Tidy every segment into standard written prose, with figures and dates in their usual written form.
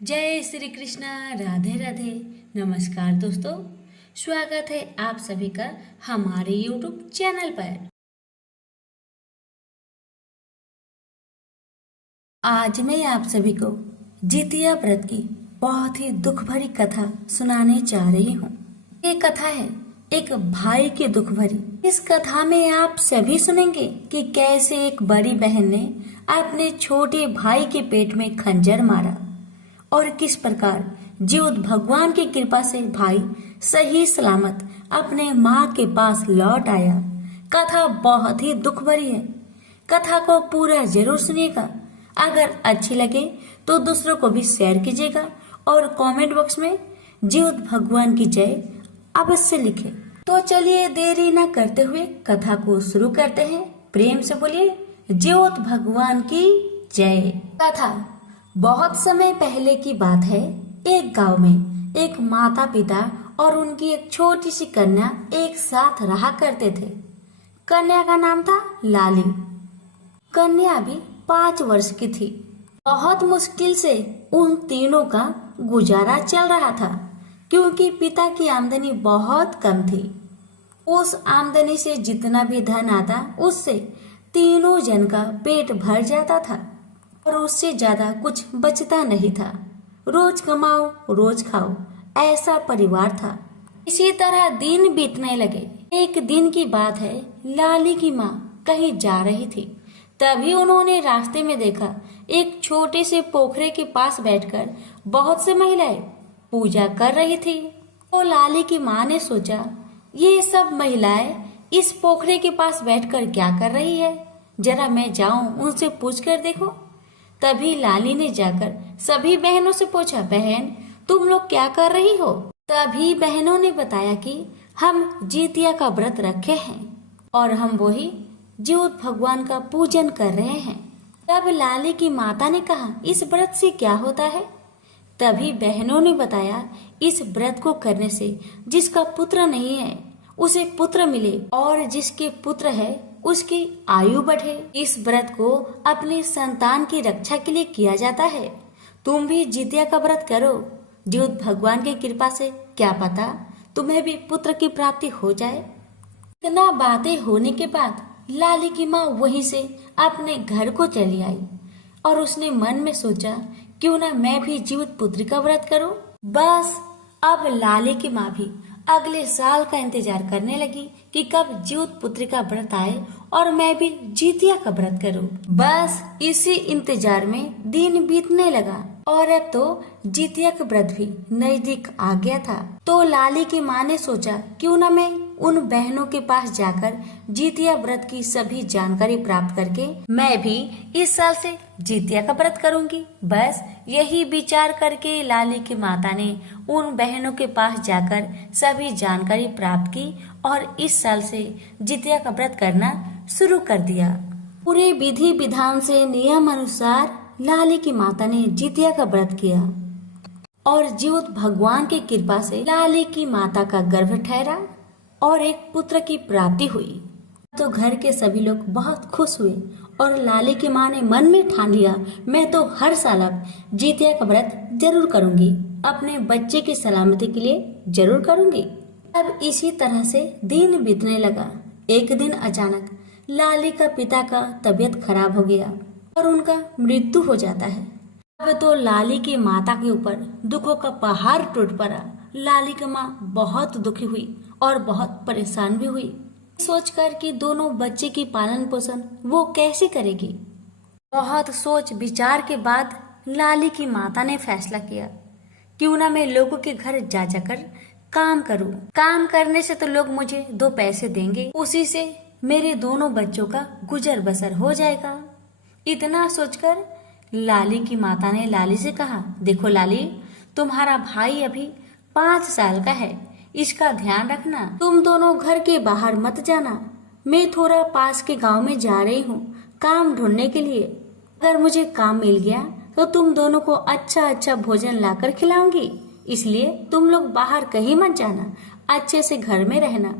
जय श्री कृष्णा। राधे राधे। नमस्कार दोस्तों, स्वागत है आप सभी का हमारे YouTube चैनल पर। आज मैं आप सभी को जितिया व्रत की बहुत ही दुख भरी कथा सुनाने जा रही हूँ। ये कथा है एक भाई की दुख भरी। इस कथा में आप सभी सुनेंगे कि कैसे एक बड़ी बहन ने अपने छोटे भाई के पेट में खंजर मारा और किस प्रकार जीवत भगवान की कृपा से भाई सही सलामत अपने माँ के पास लौट आया। कथा बहुत ही दुख भरी है। कथा को पूरा जरूर सुनिएगा। अगर अच्छी लगे तो दूसरों को भी शेयर कीजिएगा और कमेंट बॉक्स में जीवत भगवान की जय अवश्य लिखें। तो चलिए देरी न करते हुए कथा को शुरू करते हैं। प्रेम से बोलिए जीवत भगवान की जय। कथा बहुत समय पहले की बात है। एक गांव में एक माता पिता और उनकी एक छोटी सी कन्या एक साथ रहा करते थे। कन्या का नाम था लाली। कन्या भी 5 वर्ष की थी। बहुत मुश्किल से उन तीनों का गुजारा चल रहा था क्योंकि पिता की आमदनी बहुत कम थी। उस आमदनी से जितना भी धन आता उससे तीनों जन का पेट भर जाता था और उससे ज्यादा कुछ बचता नहीं था। रोज कमाओ रोज खाओ, ऐसा परिवार था। इसी तरह दिन बीतने लगे। एक दिन की बात है, लाली की माँ कहीं जा रही थी। तभी उन्होंने रास्ते में देखा एक छोटे से पोखरे के पास बैठकर बहुत से महिलाएं पूजा कर रही थी। तो लाली की माँ ने सोचा, ये सब महिलाएं इस पोखरे के पास बैठकर क्या कर रही है, जरा मैं जाऊं उनसे पूछ कर देखो। तभी लाली ने जाकर सभी बहनों से पूछा, बहन तुम लोग क्या कर रही हो? तभी बहनों ने बताया कि हम जितिया का व्रत रखे हैं और हम वही जीवत भगवान का पूजन कर रहे हैं। तब लाली की माता ने कहा, इस व्रत से क्या होता है? तभी बहनों ने बताया, इस व्रत को करने से जिसका पुत्र नहीं है उसे पुत्र मिले और जिसके पुत्र है उसकी आयु बढ़े। इस व्रत को अपनी संतान की रक्षा के लिए किया जाता है। तुम भी जितिया का व्रत करो। जीवत भगवान की कृपा से क्या पता तुम्हें भी पुत्र की प्राप्ति हो जाए। इतना बातें होने के बाद लाली की माँ वहीं से अपने घर को चली आई और उसने मन में सोचा, क्यों ना मैं भी जीवित पुत्री का व्रत करूं। बस अब लाली की माँ भी अगले साल का इंतजार करने लगी कि कब जीवित पुत्री का व्रत आए और मैं भी जितिया का व्रत करूं। बस इसी इंतजार में दिन बीतने लगा और अब तो जितिया का व्रत भी नजदीक आ गया था। तो लाली की माँ ने सोचा, क्यों ना मैं उन बहनों के पास जाकर जितिया व्रत की सभी जानकारी प्राप्त करके मैं भी इस साल से जितिया का व्रत करूंगी। बस यही विचार करके लाली की माता ने उन बहनों के पास जाकर सभी जानकारी प्राप्त की और इस साल से जितिया का व्रत करना शुरू कर दिया। पूरे विधि विधान से नियम अनुसार लाली की माता ने जितिया का व्रत किया और जीवत भगवान की कृपा से लाली की माता का गर्भ ठहरा और एक पुत्र की प्राप्ति हुई। तो घर के सभी लोग बहुत खुश हुए और लाली की माँ ने मन में ठान लिया, मैं तो हर साल अब जितिया का व्रत जरूर करूंगी, अपने बच्चे की सलामती के लिए जरूर करूंगी। अब इसी तरह से दिन बीतने लगा। एक दिन अचानक लाली का पिता का तबीयत खराब हो गया और उनका मृत्यु हो जाता है। अब तो लाली की माता के ऊपर दुखों का पहाड़ टूट पड़ा। लाली की माँ बहुत दुखी हुई और बहुत परेशान भी हुई, सोचकर कि दोनों बच्चे की पालन पोषण वो कैसे करेगी। बहुत सोच विचार के बाद लाली की माता ने फैसला किया, क्यों ना मैं लोगों के घर जा जाकर काम करूं। काम करने से तो लोग मुझे 2 पैसे देंगे, उसी से मेरे दोनों बच्चों का गुजर बसर हो जाएगा। इतना सोचकर लाली की माता ने लाली से कहा, देखो लाली, तुम्हारा भाई अभी 5 साल का है, इसका ध्यान रखना। तुम दोनों घर के बाहर मत जाना। मैं थोड़ा पास के गांव में जा रही हूँ काम ढूंढने के लिए। अगर मुझे काम मिल गया तो तुम दोनों को अच्छा अच्छा भोजन लाकर खिलाऊंगी, इसलिए तुम लोग बाहर कहीं मत जाना, अच्छे से घर में रहना।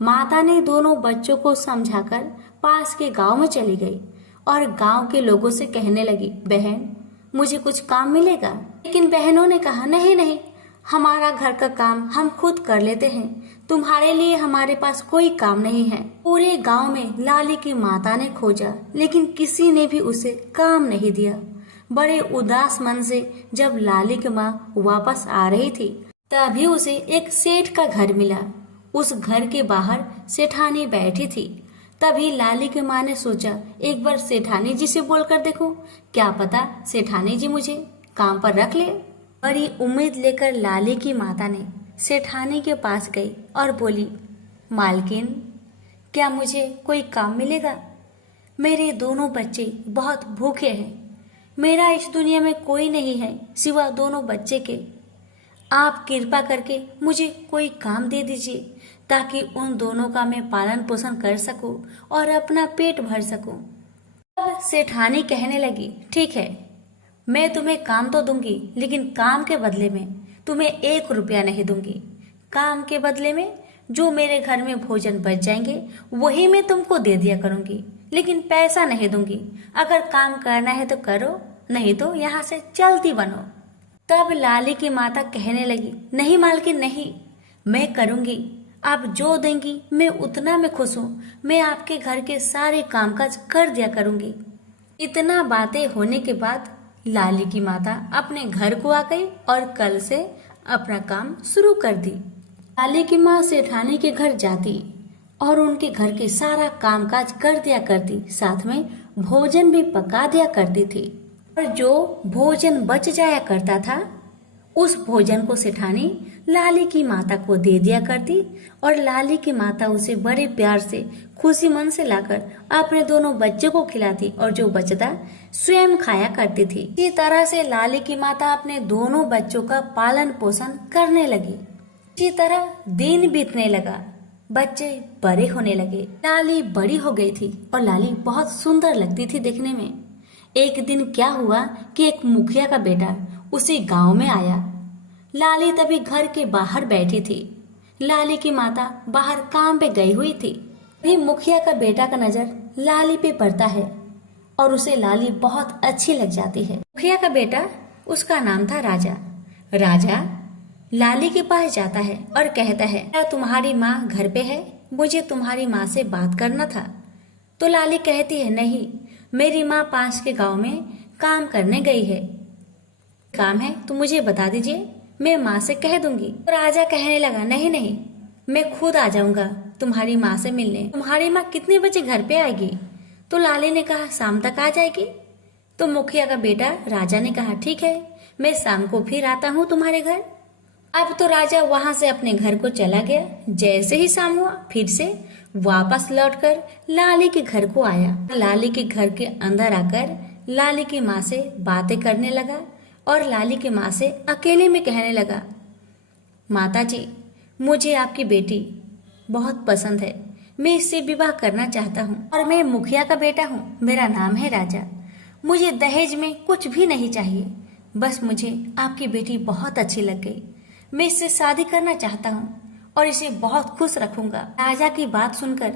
माता ने दोनों बच्चों को समझाकर पास के गांव में चली गई और गांव के लोगों से कहने लगी, बहन मुझे कुछ काम मिलेगा। लेकिन बहनों ने कहा नहीं नहीं, हमारा घर का काम हम खुद कर लेते हैं, तुम्हारे लिए हमारे पास कोई काम नहीं है। पूरे गांव में लाली की माता ने खोजा, लेकिन किसी ने भी उसे काम नहीं दिया। बड़े उदास मन से जब लाली की माँ वापस आ रही थी, तभी उसे एक सेठ का घर मिला। उस घर के बाहर सेठानी बैठी थी। तभी लाली की माँ ने सोचा, एक बार सेठानी जी से बोलकर देखूं, क्या पता सेठानी जी मुझे काम पर रख ले। बड़ी उम्मीद लेकर लाली की माता ने सेठानी के पास गई और बोली, मालकिन, क्या मुझे कोई काम मिलेगा? मेरे दोनों बच्चे बहुत भूखे हैं। मेरा इस दुनिया में कोई नहीं है सिवा दोनों बच्चे के। आप कृपा करके मुझे कोई काम दे दीजिए, ताकि उन दोनों का मैं पालन पोषण कर सकूं और अपना पेट भर सकूं। अब सेठानी कहने लगी, ठीक है, मैं तुम्हें काम तो दूंगी, लेकिन काम के बदले में तुम्हें 1 रुपया नहीं दूंगी। काम के बदले में जो मेरे घर में भोजन बच जाएंगे वही मैं तुमको दे दिया करूंगी, लेकिन पैसा नहीं दूंगी। अगर काम करना है तो करो, नहीं तो यहाँ से चलती बनो। तब लाली की माता कहने लगी, नहीं मालकिन नहीं, मैं करूंगी। आप जो देंगी मैं उतना में खुश हूँ। मैं आपके घर के सारे कामकाज कर दिया करूंगी। इतना बातें होने के बाद लाली की माता अपने घर को आ गई और कल से अपना काम शुरू कर दी। लाली की माँ सेठानी के घर जाती और उनके घर के सारा कामकाज कर दिया करती, साथ में भोजन भी पका दिया करती थी। और जो भोजन बच जाया करता था, उस भोजन को सेठानी लाली की माता को दे दिया करती और लाली की माता उसे बड़े प्यार से खुशी मन से लाकर अपने दोनों बच्चों को खिलाती और जो बचता स्वयं खाया करती थी। इसी तरह से लाली की माता अपने दोनों बच्चों का पालन पोषण करने लगी। इसी तरह दिन बीतने लगा, बच्चे बड़े होने लगे। लाली बड़ी हो गई थी और लाली बहुत सुंदर लगती थी देखने में। एक दिन क्या हुआ कि एक मुखिया का बेटा उसी गांव में आया। लाली तभी घर के बाहर बैठी थी। लाली की माता बाहर काम पे गई हुई थी। भी मुखिया का बेटा का नजर लाली पे पड़ता है और उसे लाली बहुत अच्छी लग जाती है। मुखिया का बेटा, उसका नाम था राजा। राजा लाली के पास जाता है और कहता है, क्या तुम्हारी माँ घर पे है? मुझे तुम्हारी माँ से बात करना था। तो लाली कहती है, नहीं, मेरी माँ पास के गांव में काम करने गई है। काम है तो मुझे बता दीजिए, मैं माँ से कह दूंगी। तो राजा कहने लगा, नहीं नहीं, मैं खुद आ जाऊंगा तुम्हारी माँ से मिलने। तुम्हारी माँ कितने बजे घर पे आएगी? तो लाली ने कहा, शाम तक आ जाएगी। तो मुखिया का बेटा राजा ने कहा, ठीक है, मैं शाम को फिर आता हूँ तुम्हारे घर। अब तो राजा वहां से अपने घर को चला गया। जैसे ही शाम हुआ, फिर से वापस लौटकर लाली के घर को आया। लाली के घर के अंदर आकर लाली की माँ से बातें करने लगा और लाली की माँ से अकेले में कहने लगा, माता जी, मुझे आपकी बेटी बहुत पसंद है। मैं इससे विवाह करना चाहता हूँ और मैं मुखिया का बेटा हूँ। मेरा नाम है राजा। मुझे दहेज में कुछ भी नहीं चाहिए, बस मुझे आपकी बेटी बहुत अच्छी लग गई। मैं इससे शादी करना चाहता हूँ और इसे बहुत खुश रखूंगा। राजा की बात सुनकर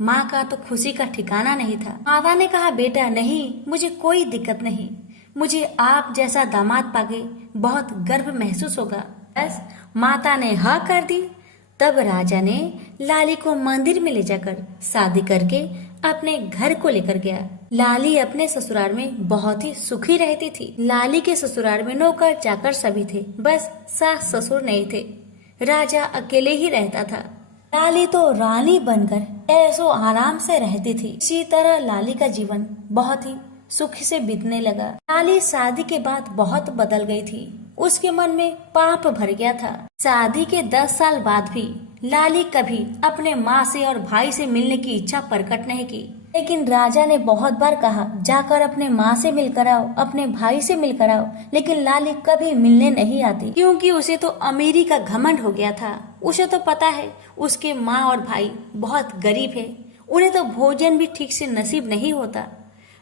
माँ का तो खुशी का ठिकाना नहीं था। माता ने कहा, बेटा नहीं, मुझे कोई दिक्कत नहीं। मुझे आप जैसा दामाद पाके बहुत गर्व महसूस होगा। बस माता ने हाँ कर दी। तब राजा ने लाली को मंदिर में ले जाकर शादी करके अपने घर को लेकर गया। लाली अपने ससुराल में बहुत ही सुखी रहती थी। लाली के ससुराल में नौकर चाकर सभी थे, बस सास ससुर नहीं थे। राजा अकेले ही रहता था। लाली तो रानी बनकर ऐसो आराम से रहती थी। इसी तरह लाली का जीवन बहुत ही सुख से बीतने लगा। लाली शादी के बाद बहुत बदल गई थी। उसके मन में पाप भर गया था। शादी के 10 साल बाद भी लाली कभी अपने माँ से और भाई से मिलने की इच्छा प्रकट नहीं की। लेकिन राजा ने बहुत बार कहा, जाकर अपने माँ से मिलकर आओ, अपने भाई से मिलकर आओ, लेकिन लाली कभी मिलने नहीं आती, क्योंकि उसे तो अमीरी का घमंड हो गया था। उसे तो पता है उसके माँ और भाई बहुत गरीब है, उन्हें तो भोजन भी ठीक से नसीब नहीं होता।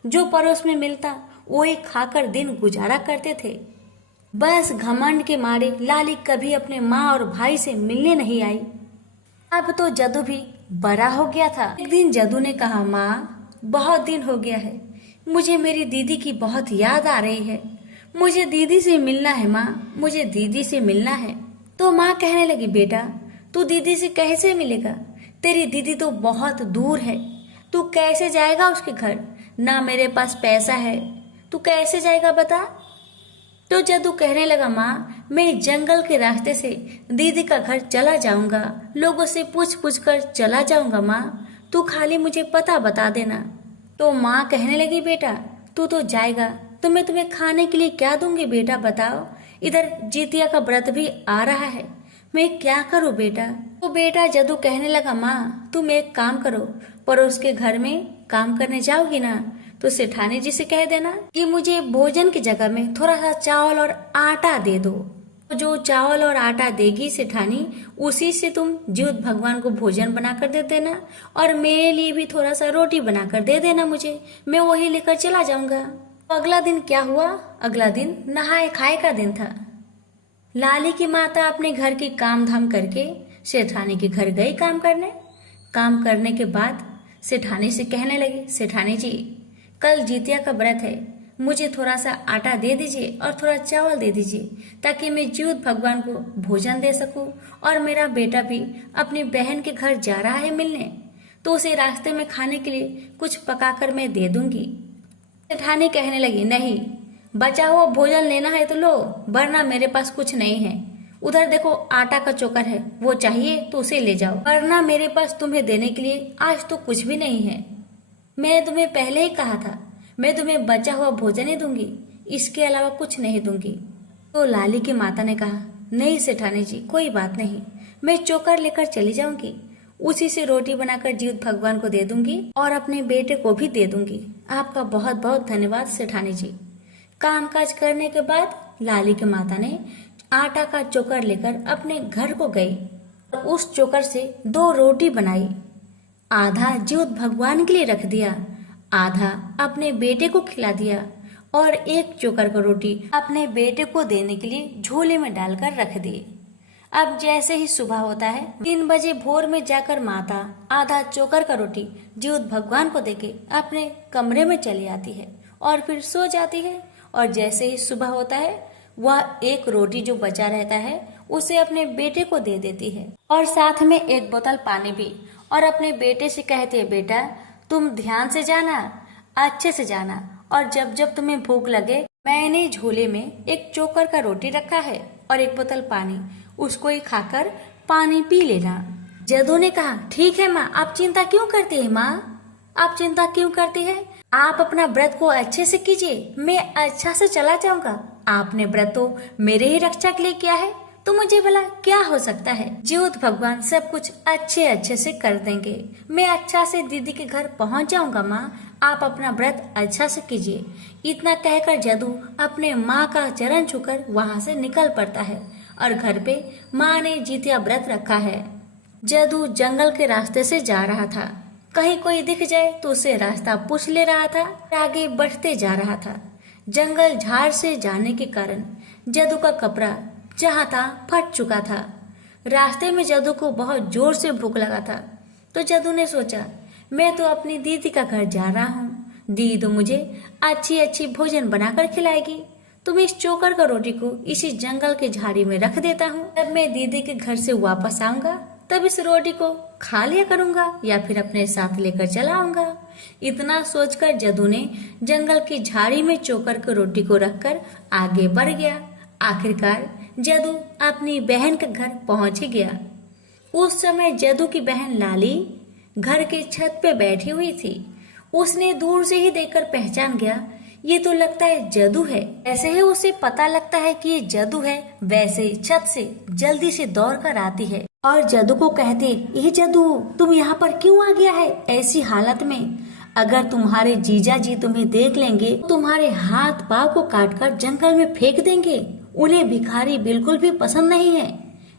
जो पड़ोस में मिलता वही खाकर दिन गुजारा करते थे। बस घमंड के मारे लाली कभी अपने माँ और भाई से मिलने नहीं आई। अब तो जदू भी बड़ा हो गया था। एक दिन जदू ने कहा, माँ, बहुत दिन हो गया है, मुझे मेरी दीदी की बहुत याद आ रही है। मुझे दीदी से मिलना है माँ, मुझे दीदी से मिलना है। तो माँ कहने लगी, बेटा तू दीदी से कैसे मिलेगा, तेरी दीदी तो बहुत दूर है, तू कैसे जाएगा उसके घर, ना मेरे पास पैसा है, तू कैसे जाएगा बता। तो जदू कहने लगा, माँ मैं जंगल के रास्ते से दीदी का घर चला जाऊंगा, लोगों से पूछ पूछ कर चला जाऊंगा माँ, तू खाली मुझे पता बता देना। तो माँ कहने लगी, बेटा तू तो जाएगा तो मैं तुम्हें खाने के लिए क्या दूंगी बेटा बताओ, इधर जितिया का व्रत भी आ रहा है, मैं क्या करूँ बेटा। तो बेटा जदू कहने लगा, माँ तुम एक काम करो, पड़ोस के घर में काम करने जाओगी ना तो सेठानी जी से कह देना कि मुझे भोजन की जगह में थोड़ा सा चावल और आटा दे दो। तो जो चावल और आटा देगी सेठानी, उसी से तुम जीवत भगवान को भोजन बनाकर दे देना, और मेरे लिए भी थोड़ा सा रोटी बनाकर दे देना मुझे, मैं वही लेकर चला जाऊंगा। तो अगला दिन क्या हुआ, अगला दिन नहाए खाए का दिन था। लाली की माता अपने घर की काम धाम करके सेठानी के घर गई काम करने। काम करने के बाद सेठानी से कहने लगी, सेठानी जी कल जितिया का व्रत है, मुझे थोड़ा सा आटा दे दीजिए और थोड़ा चावल दे दीजिए, ताकि मैं जीवत भगवान को भोजन दे सकूं, और मेरा बेटा भी अपनी बहन के घर जा रहा है मिलने, तो उसे रास्ते में खाने के लिए कुछ पकाकर मैं दे दूंगी। सेठानी कहने लगी, नहीं, बचा हुआ भोजन लेना है तो लो, वरना मेरे पास कुछ नहीं है, उधर देखो आटा का चोकर है, वो चाहिए तो उसे ले जाओ, वरना मेरे पास तुम्हें देने के लिए आज तो कुछ भी नहीं है। मैंने तुम्हें पहले ही कहा था, मैं तुम्हें बचा हुआ भोजन ही दूंगी, इसके अलावा कुछ नहीं दूंगी। तो लाली की माता ने कहा, नहीं सेठानी जी कोई बात नहीं, मैं चोकर लेकर चली जाऊंगी, उसी से रोटी बनाकर जीवत भगवान को दे दूंगी और अपने बेटे को भी दे दूंगी। आपका बहुत बहुत धन्यवाद सेठानी जी। कामकाज करने के बाद लाली की माता ने आटा का चोकर लेकर अपने घर को गई और उस चोकर से 2 रोटी बनाई, आधा जीवत भगवान के लिए रख दिया, आधा अपने बेटे को खिला दिया, और एक चोकर का रोटी अपने बेटे को देने के लिए झोले में डालकर रख दी। अब जैसे ही सुबह होता है, 3 बजे भोर में जाकर माता आधा चोकर का रोटी जीवत भगवान को देके अपने कमरे में चली आती है और फिर सो जाती है। और जैसे ही सुबह होता है, वह एक रोटी जो बचा रहता है उसे अपने बेटे को दे देती है, और साथ में 1 बोतल पानी भी, और अपने बेटे से कहती है, बेटा तुम ध्यान से जाना, अच्छे से जाना, और जब जब तुम्हें भूख लगे, मैंने झोले में एक चोकर का रोटी रखा है और 1 बोतल पानी, उसको ही खाकर पानी पी लेना। जदू ने कहा, ठीक है माँ, आप चिंता क्यों करती है माँ, आप चिंता क्यों करती है, आप अपना व्रत को अच्छे से कीजिए, मैं अच्छा से चला जाऊंगा, आपने व्रत तो मेरे ही रक्षा के लिए किया है, तो मुझे भला क्या हो सकता है, जीवत भगवान सब कुछ अच्छे अच्छे से कर देंगे, मैं अच्छा से दीदी के घर पहुंच जाऊंगा माँ, आप अपना व्रत अच्छा से कीजिए। इतना कहकर जदू अपने माँ का चरण छूकर वहाँ से निकल पड़ता है, और घर पे माँ ने जितिया व्रत रखा है। जदू जंगल के रास्ते से जा रहा था, कहीं कोई दिख जाए तो उसे रास्ता पूछ ले रहा था, आगे बढ़ते जा रहा था। जंगल झाड़ से जाने के कारण जदू का कपड़ा जहाँ था फट चुका था। रास्ते में जदू को बहुत जोर से भूख लगा था, तो जदू ने सोचा, मैं तो अपनी दीदी का घर जा रहा हूँ, दीदी तो मुझे अच्छी अच्छी भोजन बनाकर खिलाएगी, तो मैं इस चोकर का रोटी को इसी जंगल के झाड़ी में रख देता हूँ, जब मैं दीदी के घर से वापस आऊंगा तब इस रोटी को खा लिया करूंगा या फिर अपने साथ लेकर चला आऊंगा। इतना सोचकर जदू ने जंगल की झाड़ी में चोकर की रोटी को रखकर आगे बढ़ गया। आखिरकार जदू अपनी बहन के घर पहुंच ही गया। उस समय जदू की बहन लाली घर के छत पे बैठी हुई थी। उसने दूर से ही देखकर पहचान गया, ये तो लगता है जदू है। ऐसे ही उसे पता लगता है कि ये जदू है, वैसे ही छत से जल्दी से दौड़ कर आती है और जदू को कहती, ये जदू तुम यहाँ पर क्यों आ गया है ऐसी हालत में? अगर तुम्हारे जीजा जी तुम्हें देख लेंगे तो तुम्हारे हाथ पाँव को काटकर जंगल में फेंक देंगे। उन्हें भिखारी बिल्कुल भी पसंद नहीं है।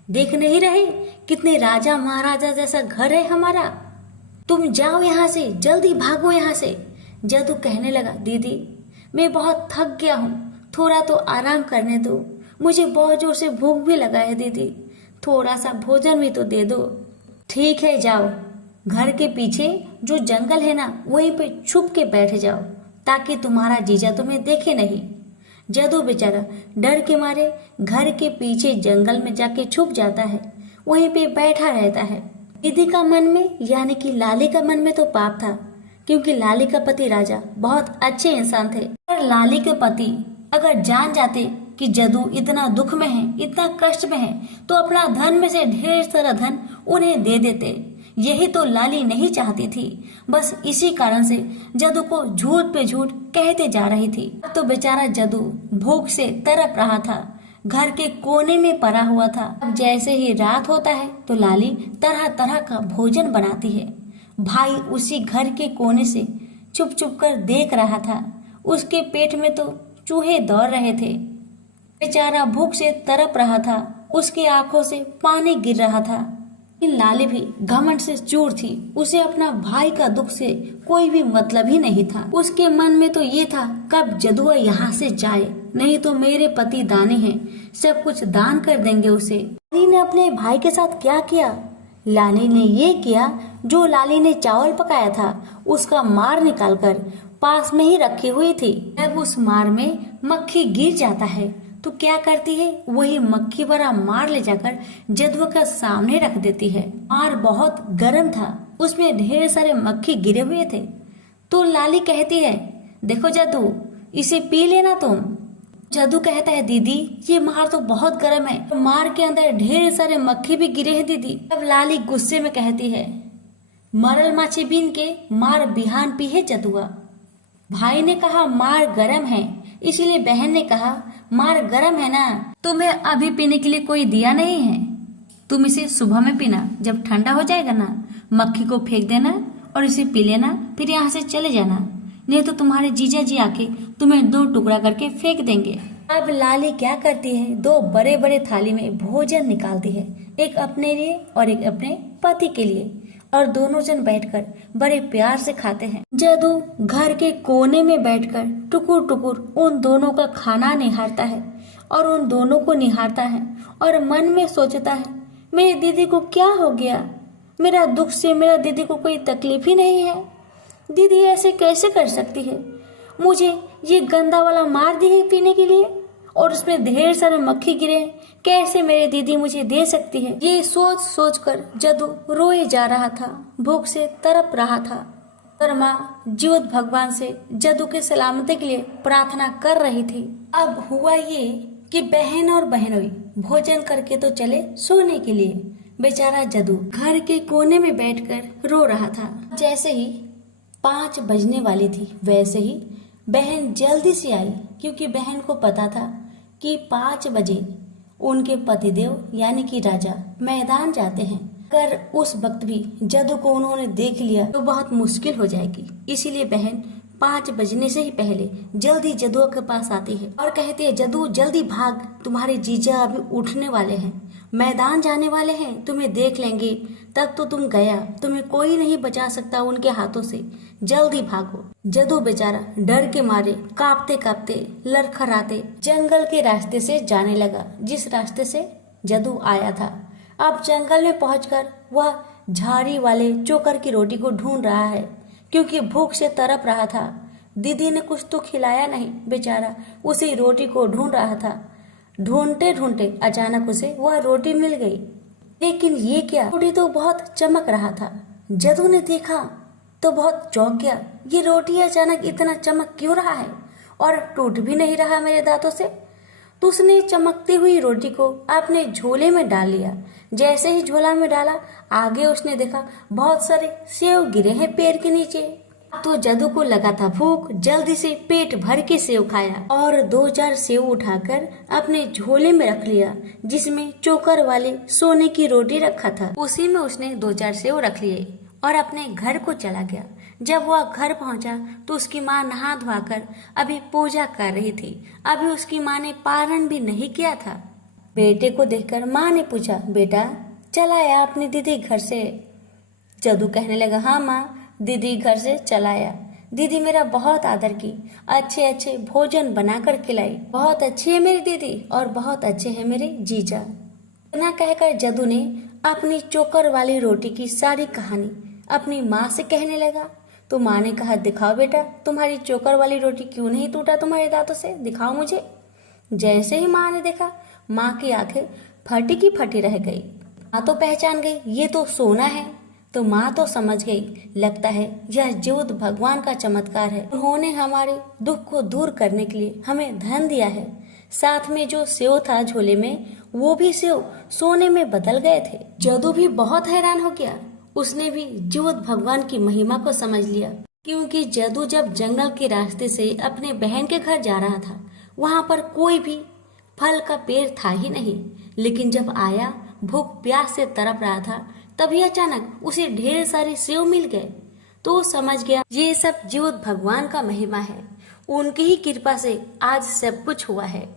देख नहीं रहे कितने राजा महाराजा जैसा घर है हमारा। तुम जाओ यहाँ से, जल्दी भागो यहाँ से। जदू कहने लगा, दीदी मैं बहुत थक गया हूँ, थोड़ा तो आराम करने दो, मुझे बहुत जोर से भूख भी लगा है दीदी, थोड़ा सा भोजन भी तो दे दो। ठीक है जाओ, घर के पीछे जो जंगल है ना, वहीं पे छुप के बैठ जाओ ताकि तुम्हारा जीजा तुम्हें देखे नहीं। जदू बेचारा डर के मारे घर के पीछे जंगल में जाके छुप जाता है, वहीं पे बैठा रहता है। दीदी का मन में यानी कि लाली का मन में तो पाप था, क्योंकि लाली का पति राजा बहुत अच्छे इंसान थे। और लाली के पति अगर जान जाते कि जदू इतना दुख में है, इतना कष्ट में है, तो अपना धन में से ढेर सारा धन उन्हें दे देते। यही तो लाली नहीं चाहती थी। बस इसी कारण से जदू को झूठ पे झूठ कहते जा रही थी। अब तो बेचारा जदू भूख से तड़प रहा था, घर के कोने में पड़ा हुआ था। अब जैसे ही रात होता है तो लाली तरह तरह का भोजन बनाती है। भाई उसी घर के कोने से चुप चुप कर देख रहा था। उसके पेट में तो चूहे दौड़ रहे थे। बेचारा भूख से तड़प रहा था, उसकी आंखों से पानी गिर रहा था। लाली भी घमंड से चूर थी। उसे अपना भाई का दुख से कोई भी मतलब ही नहीं था। उसके मन में तो ये था कब जदुआ यहाँ से जाए, नहीं तो मेरे पति दानी हैं, सब कुछ दान कर देंगे उसे। लाली ने अपने भाई के साथ क्या किया? लाली ने ये किया, जो लाली ने चावल पकाया था उसका मार निकालकर पास में ही रखी हुई थी। जब उस मार में मक्खी गिर जाता है तो क्या करती है, वही मक्खी भरा मार ले जाकर जदुआ का सामने रख देती है। मार बहुत गर्म था, उसमें ढेर सारे मक्खी गिरे हुए थे। तो लाली कहती है, देखो जदू, इसे पी लेना तुम। जदू कहता है, दीदी ये मार तो बहुत गर्म है, मार के अंदर ढेर सारे मक्खी भी गिरे हैं दीदी। अब लाली गुस्से में कहती है, मरल माछी बीन के मार बिहान पी है जदुआ। भाई ने कहा मार गरम है, इसलिए बहन ने कहा मार गरम है ना, तुम्हें अभी पीने के लिए कोई दिया नहीं है, तुम इसे सुबह में पीना, जब ठंडा हो जाएगा ना मक्खी को फेंक देना और इसे पी लेना, फिर यहाँ से चले जाना, नहीं तो तुम्हारे जीजा जी आके तुम्हें 2 टुकड़ा करके फेंक देंगे। अब लाली क्या करती है, 2 बड़े बड़े थाली में भोजन निकालती है, एक अपने लिए और एक अपने पति के लिए, और दोनों जन बैठकर बड़े प्यार से खाते हैं। जदू घर के कोने में बैठकर टुकुर टुकुर उन दोनों का खाना निहारता है और उन दोनों को निहारता है और मन में सोचता है, मेरी दीदी को क्या हो गया, मेरा दुख से मेरा दीदी को कोई तकलीफ ही नहीं है, दीदी ऐसे कैसे कर सकती है, मुझे ये गंदा वाला मार दी है पीने के लिए और उसमें ढेर सारे मक्खी गिरे हैं, कैसे मेरी दीदी मुझे दे सकती है। ये सोच सोच कर जदू रोए जा रहा था, भूख से तड़प रहा था। पर माँ जीवत भगवान से जदू की सलामती के लिए प्रार्थना कर रही थी। अब हुआ ये कि बहन और बहनोई भोजन करके तो चले सोने के लिए। बेचारा जदू घर के कोने में बैठकर रो रहा था। जैसे ही 5 बजने वाली थी, वैसे ही बहन जल्दी से आई, क्योंकि बहन को पता था कि 5 बजे उनके पतिदेव यानी कि राजा मैदान जाते हैं। अगर उस वक्त भी जदू को उन्होंने देख लिया तो बहुत मुश्किल हो जाएगी। इसीलिए बहन 5 बजने से ही पहले जल्दी जदू के पास आती है और कहती है, जदू जल्दी भाग, तुम्हारे जीजा अभी उठने वाले हैं, मैदान जाने वाले हैं, तुम्हें देख लेंगे, तब तो तुम गया, तुम्हें कोई नहीं बचा सकता उनके हाथों से, जल्दी भागो। जदू बेचारा डर के मारे कांपते कांपते लड़खड़ाते जंगल के रास्ते से जाने लगा, जिस रास्ते से जदू आया था। अब जंगल में पहुंचकर वह झाड़ी वाले चोकर की रोटी को ढूंढ रहा है, क्योंकि भूख से तड़प रहा था। दीदी ने कुछ तो खिलाया नहीं, बेचारा उसी रोटी को ढूंढ रहा था। ढूंढते ढूंढते अचानक उसे वह रोटी मिल गई, लेकिन ये क्या, रोटी तो बहुत चमक रहा था। जदू ने देखा तो बहुत चौंक गया, ये रोटी अचानक इतना चमक क्यों रहा है और टूट भी नहीं रहा मेरे दांतों से। तो उसने चमकती हुई रोटी को अपने झोले में डाल लिया। जैसे ही झोला में डाला, आगे उसने देखा बहुत सारे सेव गिरे हैं पेड़ के नीचे। तो जदू को लगा था भूख, जल्दी से पेट भर के सेव खाया और 2-4 सेव उठाकर अपने झोले में रख लिया, जिसमें चोकर वाले सोने की रोटी रखा था। उसी में उसने 2-4 सेव रख लिए और अपने घर को चला गया। जब वह घर पहुंचा तो उसकी माँ नहा धोकर अभी पूजा कर रही थी। अभी उसकी माँ ने पारण भी नहीं किया था। बेटे को देखकर माँ ने पूछा, बेटा चला आया अपनी दीदी घर से? जदू कहने लगा, हाँ माँ, दीदी घर से चला आया। दीदी मेरा बहुत आदर की, अच्छे अच्छे भोजन बनाकर खिलाई, बहुत अच्छी है मेरी दीदी और बहुत अच्छे हैं मेरे जीजा। इतना कहकर जदू ने अपनी चोकर वाली रोटी की सारी कहानी अपनी माँ से कहने लगा। तो माँ ने कहा, दिखाओ बेटा, तुम्हारी चोकर वाली रोटी क्यों नहीं टूटा तुम्हारे दांतों से, दिखाओ मुझे। जैसे ही माँ ने देखा, माँ की आंखें फटी की फटी रह गई। माँ तो पहचान गई ये तो सोना है। तो माँ तो समझ गई, लगता है यह जीवित भगवान का चमत्कार है। उन्होंने हमारे दुख को दूर करने के लिए हमें धन दिया है। साथ में जो सेव था झोले में, वो भी सेव सोने में बदल गए थे। जदू भी बहुत हैरान हो गया। उसने भी जीवित भगवान की महिमा को समझ लिया, क्योंकि जदू जब जंगल के रास्ते से अपने बहन के घर जा रहा था, वहां पर कोई भी फल का पेड़ था ही नहीं। लेकिन जब आया, भूख प्यास से तड़प रहा था, तभी अचानक उसे ढेर सारे सेव मिल गए। तो वो समझ गया ये सब जीवित भगवान का महिमा है। उनकी ही कृपा से आज सब कुछ हुआ है।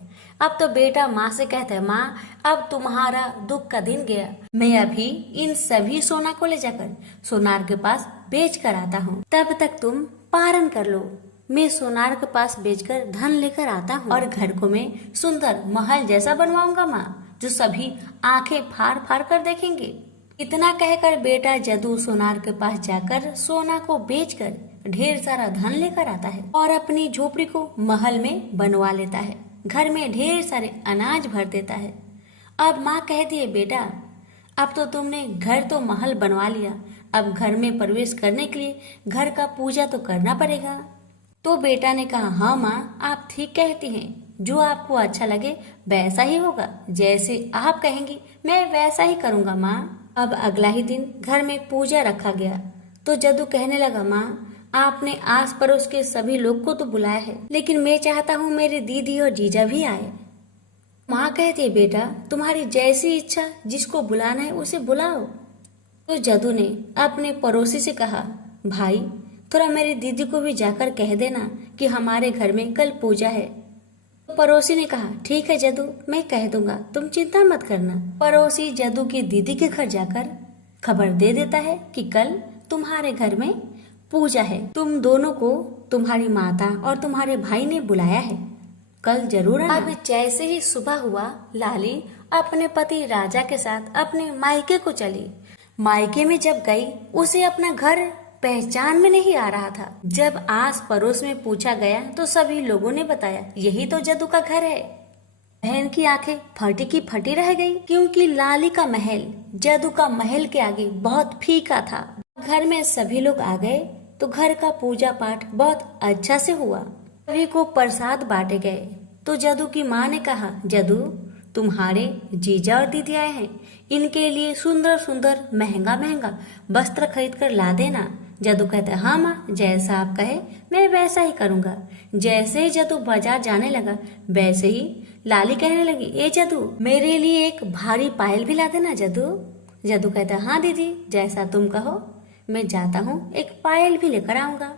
अब तो बेटा माँ से कहता है, माँ अब तुम्हारा दुख का दिन गया। मैं अभी इन सभी सोना को ले जाकर सोनार के पास बेच कर आता हूँ। तब तक तुम पारण कर लो। मैं सोनार के पास बेचकर धन लेकर आता हूँ और घर को मैं सुंदर महल जैसा बनवाऊंगा माँ, जो सभी आंखें फाड़ फाड़ कर देखेंगे। इतना कहकर बेटा जदू सोनार के पास जाकर सोना को बेचकर ढेर सारा धन लेकर आता है और अपनी झोपड़ी को महल में बनवा लेता है। घर में ढेर सारे अनाज भर देता है। अब माँ कहती है, बेटा अब तो तुमने घर तो महल बनवा लिया, अब घर में प्रवेश करने के लिए घर का पूजा तो करना पड़ेगा। तो बेटा ने कहा, हाँ माँ आप ठीक कहती हैं, जो आपको अच्छा लगे वैसा ही होगा, जैसे आप कहेंगी मैं वैसा ही करूँगा माँ। अब अगला ही दिन घर में पूजा रखा गया। तो जदू कहने लगा, माँ आपने आस पड़ोस के सभी लोग को तो बुलाया है, लेकिन मैं चाहता हूँ मेरी दीदी और जीजा भी आए। माँ कहती है, बेटा तुम्हारी जैसी इच्छा, जिसको बुलाना है उसे बुलाओ। तो जदू ने अपने पड़ोसी से कहा, भाई थोड़ा मेरी दीदी को भी जाकर कह देना कि हमारे घर में कल पूजा है। तो पड़ोसी ने कहा, ठीक है जदू, मैं कह दूंगा, तुम चिंता मत करना। पड़ोसी जदू की दीदी के घर जाकर खबर दे देता है कि कल तुम्हारे घर में पूजा है, तुम दोनों को तुम्हारी माता और तुम्हारे भाई ने बुलाया है, कल जरूर आना। अब जैसे ही सुबह हुआ, लाली अपने पति राजा के साथ अपने मायके को चली। मायके में जब गई, उसे अपना घर पहचान में नहीं आ रहा था। जब आस पड़ोस में पूछा गया तो सभी लोगों ने बताया, यही तो जदू का घर है। बहन की आंखें फटी की फटी रह गई, क्योंकि लाली का महल जदू का महल के आगे बहुत फीका था। घर में सभी लोग आ गए तो घर का पूजा पाठ बहुत अच्छा से हुआ। सभी को प्रसाद बांटे गए। तो जदू की माँ ने कहा, जदू तुम्हारे जीजा और दीदी आए हैं, इनके लिए सुंदर सुंदर महंगा महंगा वस्त्र खरीद कर ला देना। जदू कहता है, हाँ माँ जैसा आप कहे मैं वैसा ही करूँगा। जैसे ही जदू बाजार जाने लगा, वैसे ही लाली कहने लगी, ए जदू मेरे लिए एक भारी पायल भी ला देना जदू। जदू कहता है, हाँ दीदी जैसा तुम कहो, मैं जाता हूँ एक पायल भी लेकर आऊंगा।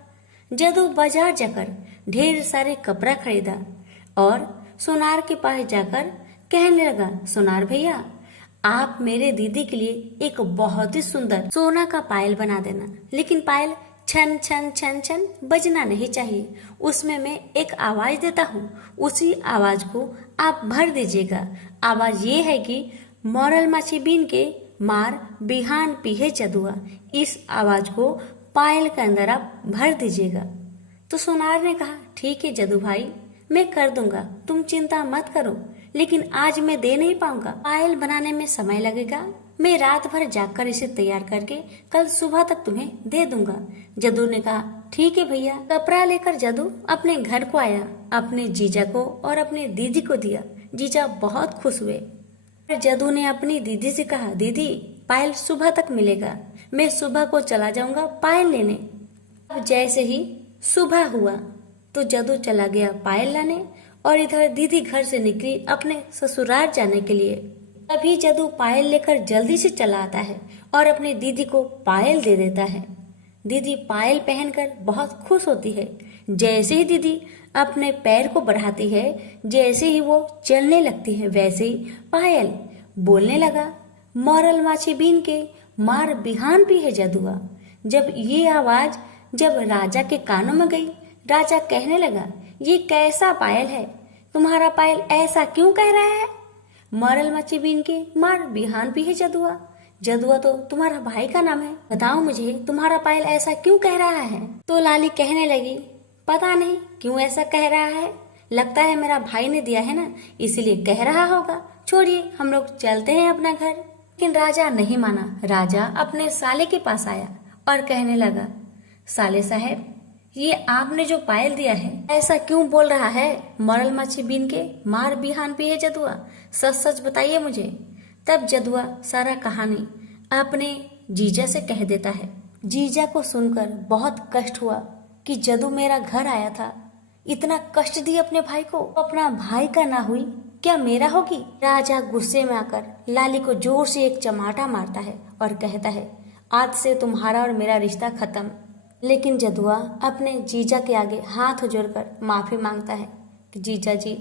जदू बाजार जाकर ढेर सारे कपड़ा खरीदा और सोनार के पास जाकर कहने लगा, सोनार भैया आप मेरे दीदी के लिए एक बहुत ही सुंदर सोना का पायल बना देना, लेकिन पायल छन छन छन छन बजना नहीं चाहिए। उसमें मैं एक आवाज देता हूँ, उसी आवाज को आप भर दीजिएगा। आवाज ये है कि मरल मछली बीन के मार बिहान पीहे जदुआ। इस आवाज को पायल के अंदर आप भर दीजिएगा। तो सोनार ने कहा, ठीक है जदू भाई, मैं कर दूंगा, तुम चिंता मत करो, लेकिन आज मैं दे नहीं पाऊंगा, पायल बनाने में समय लगेगा। मैं रात भर जाकर इसे तैयार करके कल सुबह तक तुम्हें दे दूंगा। जदू ने कहा, ठीक है भैया। कपड़ा लेकर जदू अपने घर को आया, अपने जीजा को और अपने दीदी को दिया। जीजा बहुत खुश हुए। जदू ने अपनी दीदी से कहा, दीदी पायल सुबह तक मिलेगा, मैं सुबह को चला जाऊंगा पायल लेने। अब जैसे ही सुबह हुआ तो जदू चला गया पायल लाने और इधर दीदी घर से निकली अपने ससुराल जाने के लिए। तभी जदू पायल लेकर जल्दी से चला आता है और अपनी दीदी को पायल दे देता है। दीदी पायल पहनकर बहुत खुश होती है। जैसे ही दीदी अपने पैर को बढ़ाती है, जैसे ही वो चलने लगती है, वैसे ही पायल बोलने लगा, मरल माछी बीन के मार बिहान पी है जदुआ। जब ये आवाज जब राजा के कानों में गई, राजा कहने लगा, ये कैसा पायल है, तुम्हारा पायल ऐसा क्यों कह रहा है? मरल मच्छी बीन के मार बिहान पी है जदुआ। जदुआ तो तुम्हारा भाई का नाम है, बताओ मुझे तुम्हारा पायल ऐसा क्यों कह रहा है? तो लाली कहने लगी, पता नहीं क्यों ऐसा कह रहा है, लगता है मेरा भाई ने दिया है ना, इसीलिए कह रहा होगा। छोड़िए, हम लोग चलते हैं अपना घर। लेकिन राजा नहीं माना। राजा अपने साले के पास आया और कहने लगा, साले साहब, ये आपने जो पायल दिया है ऐसा क्यों बोल रहा है? मरल मच्छी बीन के मार बिहान पिए जदुआ, सच सच बताइए मुझे। तब जदुआ सारा कहानी अपने जीजा से कह देता है। जीजा को सुनकर बहुत कष्ट हुआ कि जदू मेरा घर आया था, इतना कष्ट दी अपने भाई को, अपना भाई का ना हुई क्या मेरा होगी? राजा गुस्से में आकर लाली को जोर से एक चमाटा मारता है और कहता है, आज से तुम्हारा और मेरा रिश्ता खत्म। लेकिन जदुआ अपने जीजा के आगे हाथ जोड़कर माफी मांगता है कि जीजा जी,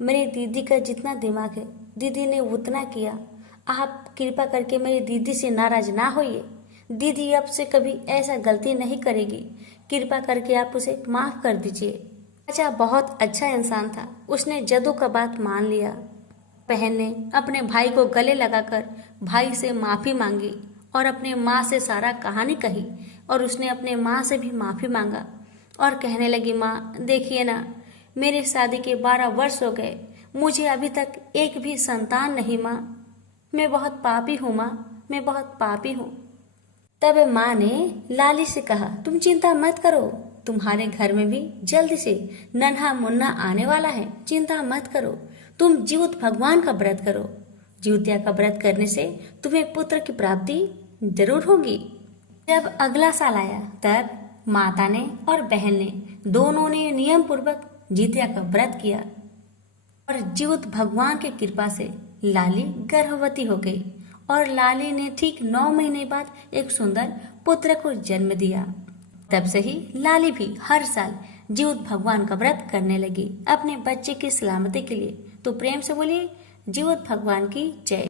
मेरी दीदी का जितना दिमाग है दीदी ने उतना किया, आप कृपा करके मेरी दीदी से नाराज ना होइए। दीदी अब से कभी ऐसा गलती नहीं करेगी, कृपा करके आप उसे माफ कर दीजिए। राजा बहुत अच्छा इंसान था, उसने जदू का बात मान लिया। बहन ने अपने भाई को गले लगाकर भाई से माफी मांगी और अपने माँ से सारा कहानी कही और उसने अपने माँ से भी माफी मांगा और कहने लगी, माँ देखिए ना, मेरी शादी के 12 वर्ष हो गए, मुझे अभी तक एक भी संतान नहीं माँ, मैं बहुत पापी हूँ माँ, मैं बहुत पापी हूँ। तब माँ ने लाली से कहा, तुम चिंता मत करो, तुम्हारे घर में भी जल्दी से नन्हा मुन्ना आने वाला है, चिंता मत करो। तुम जीवत भगवान का व्रत करो, जीवतिया का व्रत करने से तुम्हें पुत्र की प्राप्ति जरूर होगी। जब अगला साल आया तब माता ने और बहन ने दोनों ने नियम पूर्वक जीतिया का व्रत किया और जीवत भगवान की कृपा से लाली गर्भवती हो गई और लाली ने ठीक 9 महीने बाद एक सुंदर पुत्र को जन्म दिया। तब से ही लाली भी हर साल जीवत भगवान का व्रत करने लगी अपने बच्चे की सलामती के लिए। तो प्रेम से बोलिए, जीवत भगवान की जय।